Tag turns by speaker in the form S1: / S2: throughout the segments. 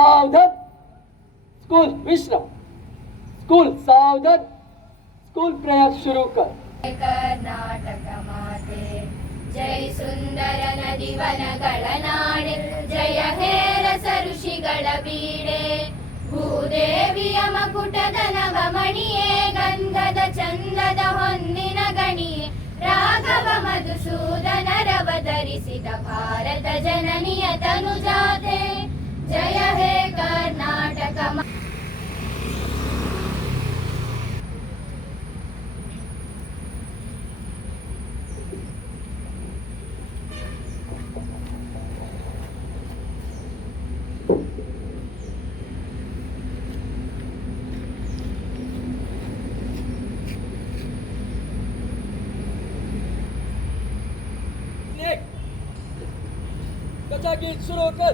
S1: સાવધાન ಸ್ಕೂಲ್ વિશ્રામ ಸ್ಕೂಲ್ સાવધાન ಸ್ಕೂಲ್ પ્રયાસ શરૂ કર
S2: ಕರ್ನಾಟಕ ಮಾತೆ ಜೈ ಸುಂದರ ನದಿ ವನಗಳ ನಾಡೆ, ಜಯ ಹೇರಸ ಋಷಿಗಳ ಬೀಡೆ. ಭೂದೇವಿಯ ಮಕುಟದ ನವಮಣಿಯೇ ಗಂಧದ ಚಂದದ ಹೊನ್ನಿನ ಗಣಿ ರಾಘವ ಮಧುಸೂದನರವ ಧರಿಸಿದ ಭಾರತ ಜನನಿಯ ತನುಜ
S1: त्याचा गीत सुरू कर.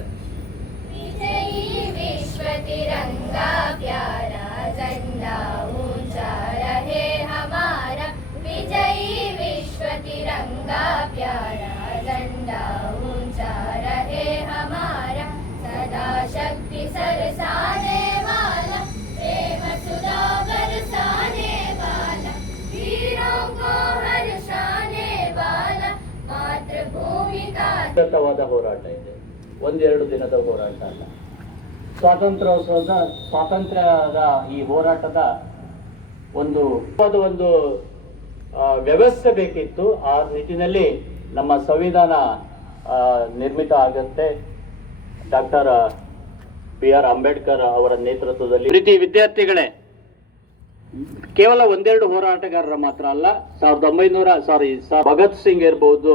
S2: विजयी विश्व तिरंगा प्यारा झंडा
S3: ಉನ್ನತವಾದ ಹೋರಾಟ ಇದೆ. ಒಂದೆರಡು ದಿನದ ಹೋರಾಟ ಅಲ್ಲ. ಸ್ವಾತಂತ್ರ್ಯೋತ್ಸವದ ಸ್ವಾತಂತ್ರ್ಯದ ಈ ಹೋರಾಟದ ಒಂದು ಒಂದು ವ್ಯವಸ್ಥೆ ಬೇಕಿತ್ತು. ಆ ನಿಟ್ಟಿನಲ್ಲಿ ನಮ್ಮ ಸಂವಿಧಾನ ನಿರ್ಮಿತ ಆಗಂತೆ ಡಾಕ್ಟರ್ ಬಿ ಆರ್ ಅಂಬೇಡ್ಕರ್ ಅವರ ನೇತೃತ್ವದಲ್ಲಿ. ಪ್ರೀತಿ ವಿದ್ಯಾರ್ಥಿಗಳೇ, ಕೇವಲ ಒಂದೆರಡು ಹೋರಾಟಗಾರರ ಮಾತ್ರ ಅಲ್ಲ, ಸಾವಿರದ ಒಂಬೈನೂರ, ಸಾರಿ ಭಗತ್ ಸಿಂಗ್ ಇರ್ಬೋದು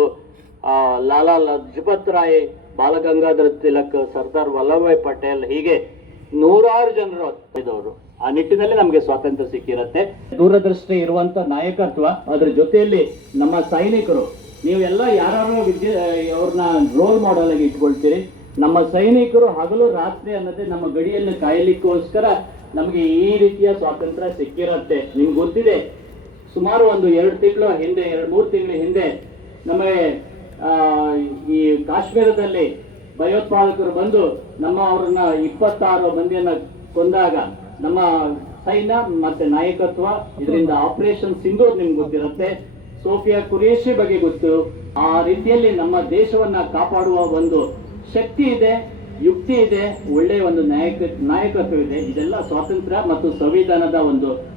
S3: ಲಾಲಾ ಲಜಪತ್ ರಾಯ್ ಬಾಲಗಂಗಾಧರ ತಿಲಕ್ ಸರ್ದಾರ್ ವಲ್ಲಭಾಯ್ ಪಟೇಲ್ ಹೀಗೆ ನೂರಾರು ಜನರು ಇದ್ದವರು. ಆ ನಿಟ್ಟಿನಲ್ಲಿ ನಮಗೆ ಸ್ವಾತಂತ್ರ್ಯ ಸಿಕ್ಕಿರುತ್ತೆ. ದೂರದೃಷ್ಟಿ ಇರುವಂತ ನಾಯಕತ್ವ ಅದ್ರ ಜೊತೆಯಲ್ಲಿ ನಮ್ಮ ಸೈನಿಕರು. ನೀವೆಲ್ಲ ಯಾರು ವಿದ್ಯೆ ಅವ್ರನ್ನ ರೋಲ್ ಮಾಡೆಲ್ ಆಗಿ ಇಟ್ಕೊಳ್ತೀರಿ. ನಮ್ಮ ಸೈನಿಕರು ಹಗಲು ರಾತ್ರಿ ಅನ್ನದೇ ನಮ್ಮ ಗಡಿಯನ್ನು ಕಾಯಲಿಕ್ಕೋಸ್ಕರ ನಮಗೆ ಈ ರೀತಿಯ ಸ್ವಾತಂತ್ರ್ಯ ಸಿಕ್ಕಿರುತ್ತೆ. ನಿಮ್ಗೆ ಗೊತ್ತಿದೆ ಸುಮಾರು ಒಂದು ಎರಡು ತಿಂಗಳು ಹಿಂದೆ ಎರಡು ಮೂರು ತಿಂಗಳ ಹಿಂದೆ ನಮಗೆ ಆ, ಈ ಕಾಶ್ಮೀರದಲ್ಲಿ ಭಯೋತ್ಪಾದಕರು ಬಂದು ನಮ್ಮ ಅವ್ರನ್ನ ಇಪ್ಪತ್ತಾರು ಮಂದಿಯನ್ನ ಕೊಂದಾಗ ನಮ್ಮ ಸೈನ್ಯ ಮತ್ತೆ ನಾಯಕತ್ವ, ಇದರಿಂದ ಆಪರೇಷನ್ ಸಿಂಧೂರ್ ನಿಮ್ಗೆ ಗೊತ್ತಿರುತ್ತೆ. ಸೋಫಿಯಾ ಕುರೇಶಿ ಬಗ್ಗೆ ಗೊತ್ತು. ಆ ರೀತಿಯಲ್ಲಿ ನಮ್ಮ ದೇಶವನ್ನ ಕಾಪಾಡುವ ಒಂದು ಶಕ್ತಿ ಇದೆ, ಯುಕ್ತಿ ಇದೆ, ಒಳ್ಳೆಯ ಒಂದು ನಾಯಕ, ನಾಯಕತ್ವ ಇದೆ. ಇದೆಲ್ಲ ಸ್ವಾತಂತ್ರ್ಯ ಮತ್ತು ಸಂವಿಧಾನದ ಒಂದು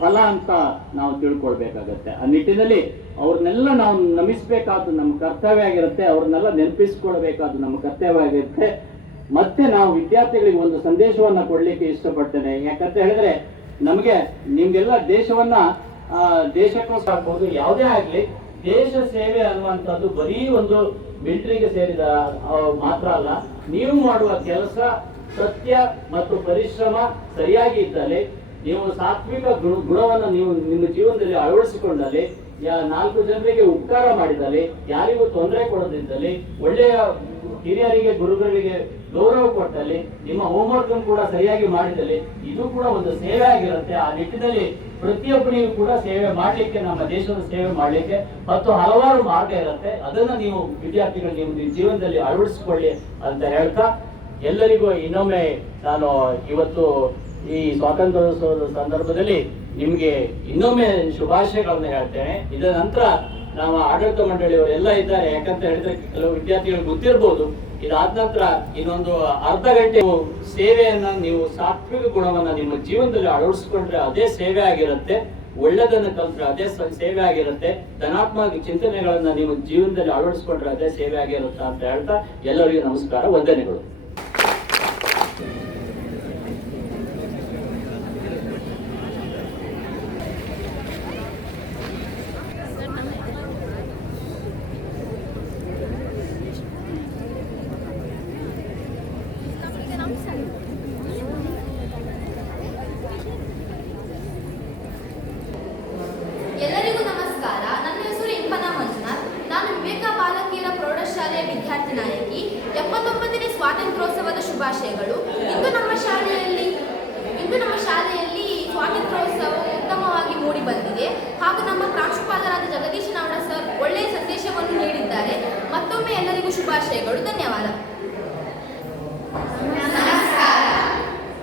S3: ಫಲ ಅಂತ ನಾವು ತಿಳ್ಕೊಳ್ಬೇಕಾಗತ್ತೆ. ಆ ನಿಟ್ಟಿನಲ್ಲಿ ಅವ್ರನ್ನೆಲ್ಲ ನಾವು ನಮಿಸ್ಬೇಕಾದ್ದು ನಮ್ಮ ಕರ್ತವ್ಯ ಆಗಿರುತ್ತೆ ಅವ್ರನ್ನೆಲ್ಲ ನೆನಪಿಸ್ಕೊಳ್ಬೇಕಾದ್ದು ನಮ್ಮ ಕರ್ತವ್ಯ ಆಗಿರುತ್ತೆ. ಮತ್ತೆ ನಾವು ವಿದ್ಯಾರ್ಥಿಗಳಿಗೆ ಒಂದು ಸಂದೇಶವನ್ನ ಕೊಡ್ಲಿಕ್ಕೆ ಇಷ್ಟಪಡ್ತೇನೆ. ಯಾಕಂತ ಹೇಳಿದ್ರೆ ನಮಗೆ ನಿಮ್ಗೆಲ್ಲ ದೇಶವನ್ನ ಆ, ದೇಶಕ್ಕೋಸ್ಕರ ಆಗ್ಬೋದು ಯಾವುದೇ ಆಗ್ಲಿ ದೇಶ ಸೇವೆ ಅನ್ನುವಂಥದ್ದು ಬರೀ ಒಂದು ಮಿಲಿಟರಿಗೆ ಸೇರಿದ ಮಾತ್ರ ಅಲ್ಲ ನೀವು ಮಾಡುವ ಕೆಲಸ ಸತ್ಯ ಮತ್ತು ಪರಿಶ್ರಮ ಸರಿಯಾಗಿ ಇದ್ದಲ್ಲಿ ನೀವು ಸಾತ್ವಿಕ ಗುಣ ಗುಣವನ್ನು ನೀವು ನಿಮ್ಮ ಜೀವನದಲ್ಲಿ ಅಳವಡಿಸಿಕೊಂಡಲ್ಲಿ ನಾಲ್ಕು ಜನರಿಗೆ ಉಪಕಾರ ಮಾಡಿದಲ್ಲಿ, ಯಾರಿಗೂ ತೊಂದರೆ ಕೊಡದಿದ್ದಲ್ಲಿ, ಒಳ್ಳೆಯ ಹಿರಿಯರಿಗೆ, ಗುರುಗಳಿಗೆ ಗೌರವ ಕೊಟ್ಟಲ್ಲಿ, ನಿಮ್ಮ ಹೋಮ್ವರ್ಕ್ ಕೂಡ ಸರಿಯಾಗಿ ಮಾಡಿದಲ್ಲಿ, ಇದು ಕೂಡ ಒಂದು ಸೇವೆ ಆಗಿರುತ್ತೆ. ಆ ನಿಟ್ಟಿನಲ್ಲಿ ಪ್ರತಿಯೊಬ್ಬರಿಗೂ ಕೂಡ ಸೇವೆ ಮಾಡಲಿಕ್ಕೆ, ನಮ್ಮ ದೇಶದ ಸೇವೆ ಮಾಡಲಿಕ್ಕೆ ಮತ್ತು ಹಲವಾರು ಮಾರ್ಗ ಇರುತ್ತೆ. ಅದನ್ನ ನೀವು ವಿದ್ಯಾರ್ಥಿಗಳು ನೀವು ನಿಮ್ಮ ಜೀವನದಲ್ಲಿ ಅಳವಡಿಸಿಕೊಳ್ಳಿ ಅಂತ ಹೇಳ್ತಾ, ಎಲ್ಲರಿಗೂ ಇನ್ನೊಮ್ಮೆ ನಾನು ಇವತ್ತು ಈ ಸ್ವಾತಂತ್ರ್ಯೋತ್ಸವದ ಸಂದರ್ಭದಲ್ಲಿ ನಿಮಗೆ ಇನ್ನೊಮ್ಮೆ ಶುಭಾಶಯಗಳನ್ನ ಹೇಳ್ತೇನೆ. ಇದರ ನಂತರ ನಾವು ಆಡಳಿತ ಮಂಡಳಿಯವರು ಎಲ್ಲ ಇದ್ದಾರೆ. ಯಾಕಂತ ಹೇಳಿದ್ರೆ ಕೆಲವು ವಿದ್ಯಾರ್ಥಿಗಳು ಗೊತ್ತಿರ್ಬೋದು. ಇದಾದ ನಂತರ ಇನ್ನೊಂದು ಅರ್ಧ ಗಂಟೆ ಸೇವೆಯನ್ನ ನೀವು ಸಾತ್ವಿಕ ಗುಣವನ್ನ ನಿಮ್ಮ ಜೀವನದಲ್ಲಿ ಅಳವಡಿಸಿಕೊಂಡ್ರೆ ಅದೇ ಸೇವೆ ಆಗಿರುತ್ತೆ. ಒಳ್ಳೆದನ್ನ ಕಲ್ತ್ರೆ ಅದೇ ಸೇವೆ ಆಗಿರುತ್ತೆ. ಧನಾತ್ಮಕ ಚಿಂತನೆಗಳನ್ನ ನೀವು ಜೀವನದಲ್ಲಿ ಅಳವಡಿಸಿಕೊಂಡ್ರೆ ಅದೇ ಸೇವೆ ಆಗಿರುತ್ತೆ ಅಂತ ಹೇಳ್ತಾ ಎಲ್ಲರಿಗೂ ನಮಸ್ಕಾರ. ವಂದನೆಗಳು.
S2: ವಿದ್ಯಾರ್ಥಿ ನಾಯಕಿ, ಎಪ್ಪತ್ತೊಂಬತ್ತನೇ ಸ್ವಾತಂತ್ರ್ಯೋತ್ಸವದ ಶುಭಾಶಯಗಳು. ಇಂದು ನಮ್ಮ ಶಾಲೆಯಲ್ಲಿ, ಇಂದು ನಮ್ಮ ಶಾಲೆಯಲ್ಲಿ ಸ್ವಾತಂತ್ರ್ಯೋತ್ಸವ ಉತ್ತಮವಾಗಿ ಮೂಡಿ ಬಂದಿದೆ. ಹಾಗೂ ನಮ್ಮ ಪ್ರಾಂಶುಪಾಲರಾದ ಜಗದೀಶ್ ನಾವಡ ಸರ್ ಒಳ್ಳೆಯ ಸಂದೇಶವನ್ನು ನೀಡಿದ್ದಾರೆ. ಮತ್ತೊಮ್ಮೆ ಎಲ್ಲರಿಗೂ ಶುಭಾಶಯಗಳು. ಧನ್ಯವಾದ.